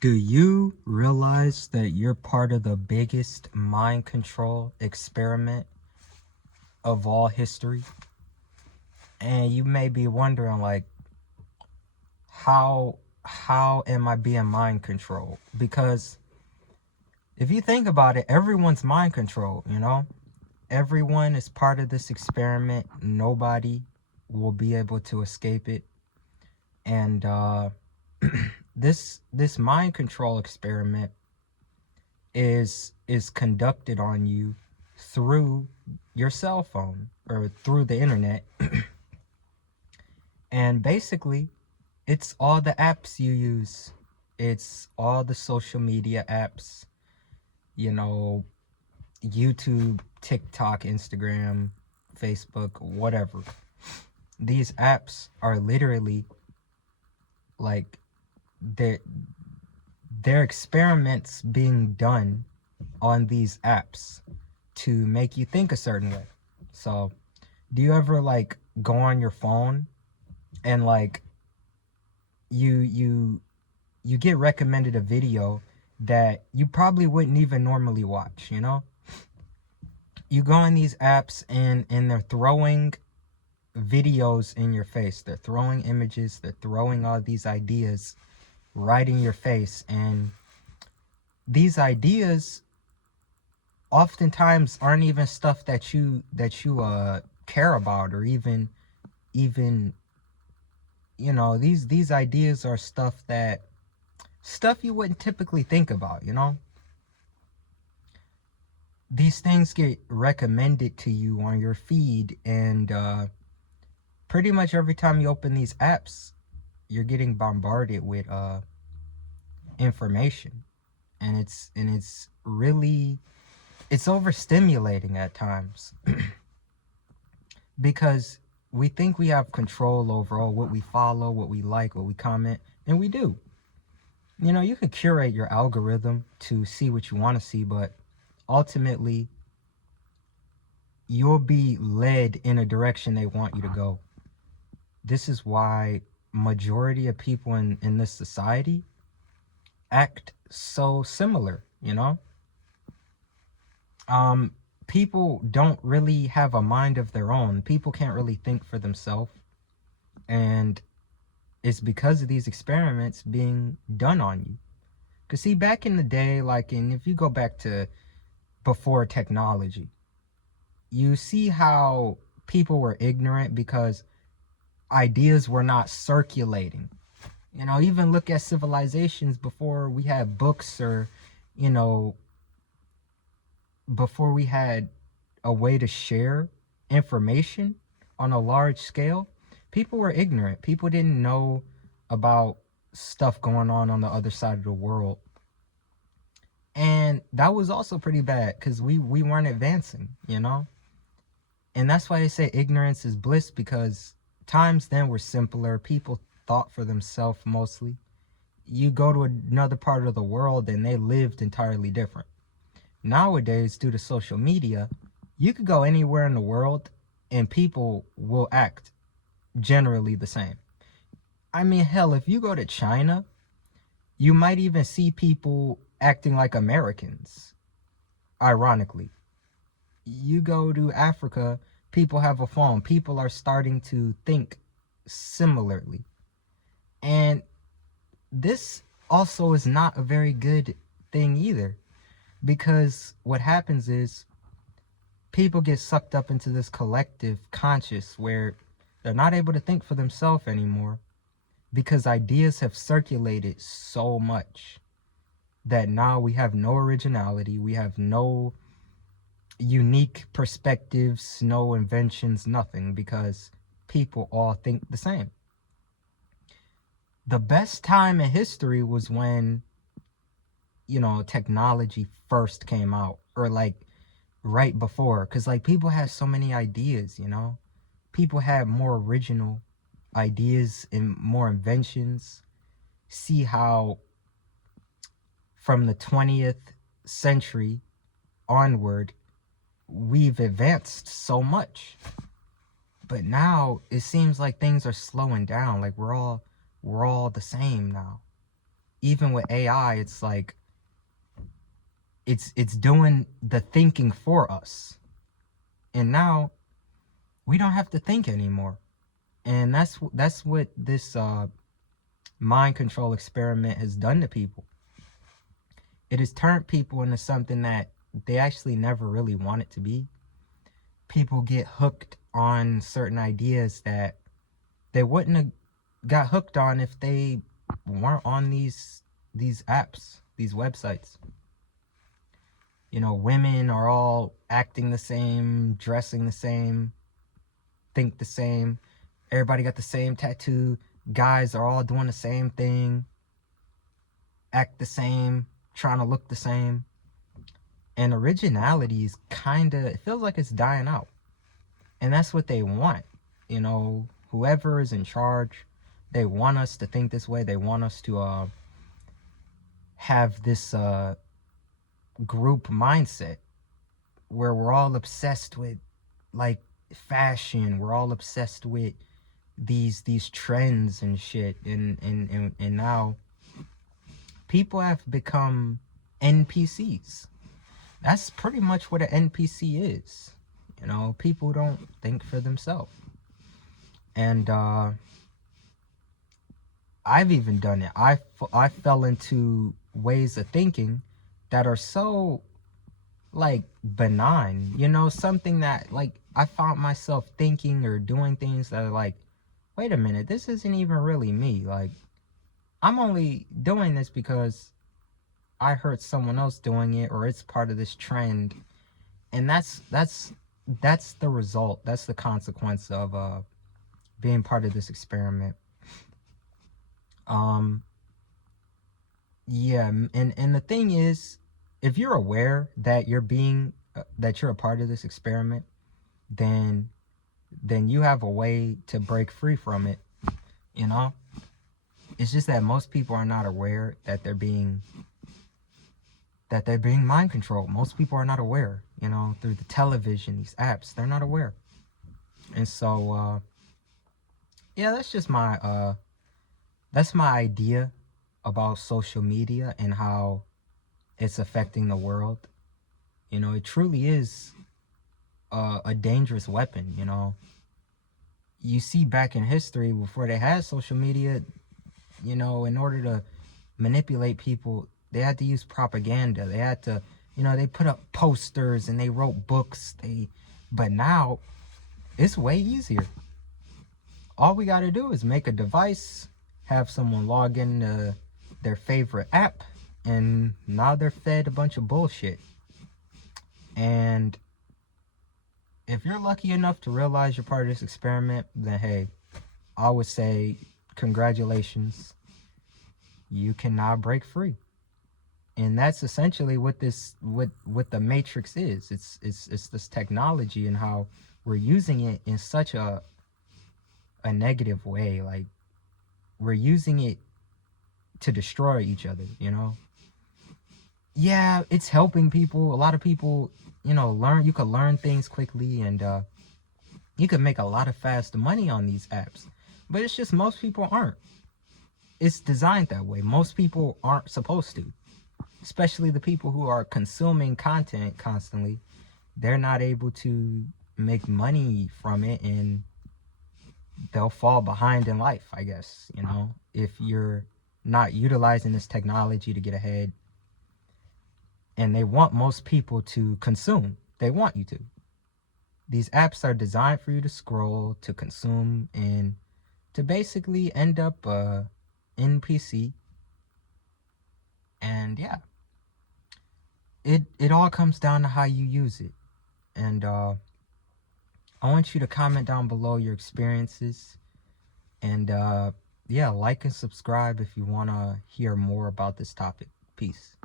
Do you realize that you're part of the biggest mind control experiment of all history? And you may be wondering, like, how am I being mind controlled? Because if you think about it, everyone's mind controlled, you know? Everyone is part of this experiment. Nobody will be able to escape it. And this mind control experiment is conducted on you through your cell phone or through the internet. And basically, it's all the apps you use. It's all the social media apps, you know, YouTube, TikTok, Instagram, Facebook, whatever. These apps are literally like they're experiments being done on these apps to make you think a certain way. So, do you ever like go on your phone and like you get recommended a video that you probably wouldn't even normally watch, you know? You go on these apps and they're throwing videos in your face. They're throwing images, they're throwing all these ideas right in your face, and these ideas oftentimes aren't even stuff that you care about, or even you know, these ideas are stuff you wouldn't typically think about, you know? These things get recommended to you on your feed, and pretty much every time you open these apps, you're getting bombarded with information, and it's really, it's overstimulating at times. Because we think we have control over what we follow, what we like, what we comment, and we do. You know, you can curate your algorithm to see what you want to see, but ultimately you'll be led in a direction they want you to go. This is why majority of people in this society act so similar, you know? People don't really have a mind of their own. People can't really think for themselves. And it's because of these experiments being done on you. Because see, back in the day, like, if you go back to before technology, you see how people were ignorant because ideas were not circulating. You know, even look at civilizations before we had books, or, you know, before we had a way to share information on a large scale. People were ignorant. People didn't know about stuff going on the other side of the world. And that was also pretty bad because we weren't advancing, you know? And that's why they say ignorance is bliss, because times then were simpler. People thought for themselves mostly. You go to another part of the world and they lived entirely different. Nowadays, due to social media, you could go anywhere in the world and people will act generally the same. I mean, hell, if you go to China, you might even see people acting like Americans, ironically. You go to Africa, people have a phone. People are starting to think similarly. And this also is not a very good thing either, because what happens is people get sucked up into this collective conscious where they're not able to think for themselves anymore, because ideas have circulated so much that now we have no originality, we have no unique perspectives, no inventions, nothing, because people all think the same. The best time in history was when, you know, technology first came out, or like right before, because like people had so many ideas, you know? People had more original ideas and more inventions. See how from the 20th century onward, we've advanced so much. But now it seems like things are slowing down. Like we're all the same now. even with AI, it's like it's doing the thinking for us. And now we don't have to think anymore. And that's what this mind control experiment has done to people. It has turned people into something that they actually never really wanted to be. People get hooked on certain ideas that they wouldn't have got hooked on if they weren't on these apps, these websites. You know, women are all acting the same, dressing the same, think the same. Everybody got the same tattoo. Guys are all doing the same thing, act the same, trying to look the same. And originality is kind of, it feels like it's dying out. And that's what they want. You know, whoever is in charge, they want us to think this way. They want us to have this group mindset where we're all obsessed with like fashion. We're all obsessed with these trends and shit. And now people have become NPCs. That's pretty much what an NPC is. You know, people don't think for themselves. And I've even done it. I fell into ways of thinking that are so like benign, you know, something that like I found myself thinking or doing things that are like, wait a minute, this isn't even really me. Like, I'm only doing this because I heard someone else doing it, or it's part of this trend. And that's the result. That's the consequence of being part of this experiment. Yeah, and the thing is, if you're aware that you're being that you're a part of this experiment, then you have a way to break free from it. You know, it's just that most people are not aware that they're being mind controlled. Most people are not aware, you know, through the television, these apps, they're not aware. And so yeah, that's just my idea about social media and how it's affecting the world. You know, it truly is a dangerous weapon. You know, you see back in history before they had social media, you know, in order to manipulate people, they had to use propaganda. They had to, you know, they put up posters and they wrote books. But now it's way easier. All we got to do is make a device, have someone log in their favorite app, and now they're fed a bunch of bullshit. And if you're lucky enough to realize you're part of this experiment, then hey, I would say congratulations. You can now break free. And that's essentially what the Matrix is. It's this technology and how we're using it in such a negative way. Like, we're using it to destroy each other, you know? Yeah, it's helping people. A lot of people, you know, you could learn things quickly, and you could make a lot of fast money on these apps. But it's just most people aren't. It's designed that way. Most people aren't supposed to. Especially the people who are consuming content constantly. They're not able to make money from it, and they'll fall behind in life, I guess, you know, if you're not utilizing this technology to get ahead. And they want most people to consume. They want you to. These apps are designed for you to scroll, to consume, and to basically end up NPC. And yeah, it all comes down to how you use it. And I want you to comment down below your experiences. And yeah, like and subscribe if you want to hear more about this topic. Peace.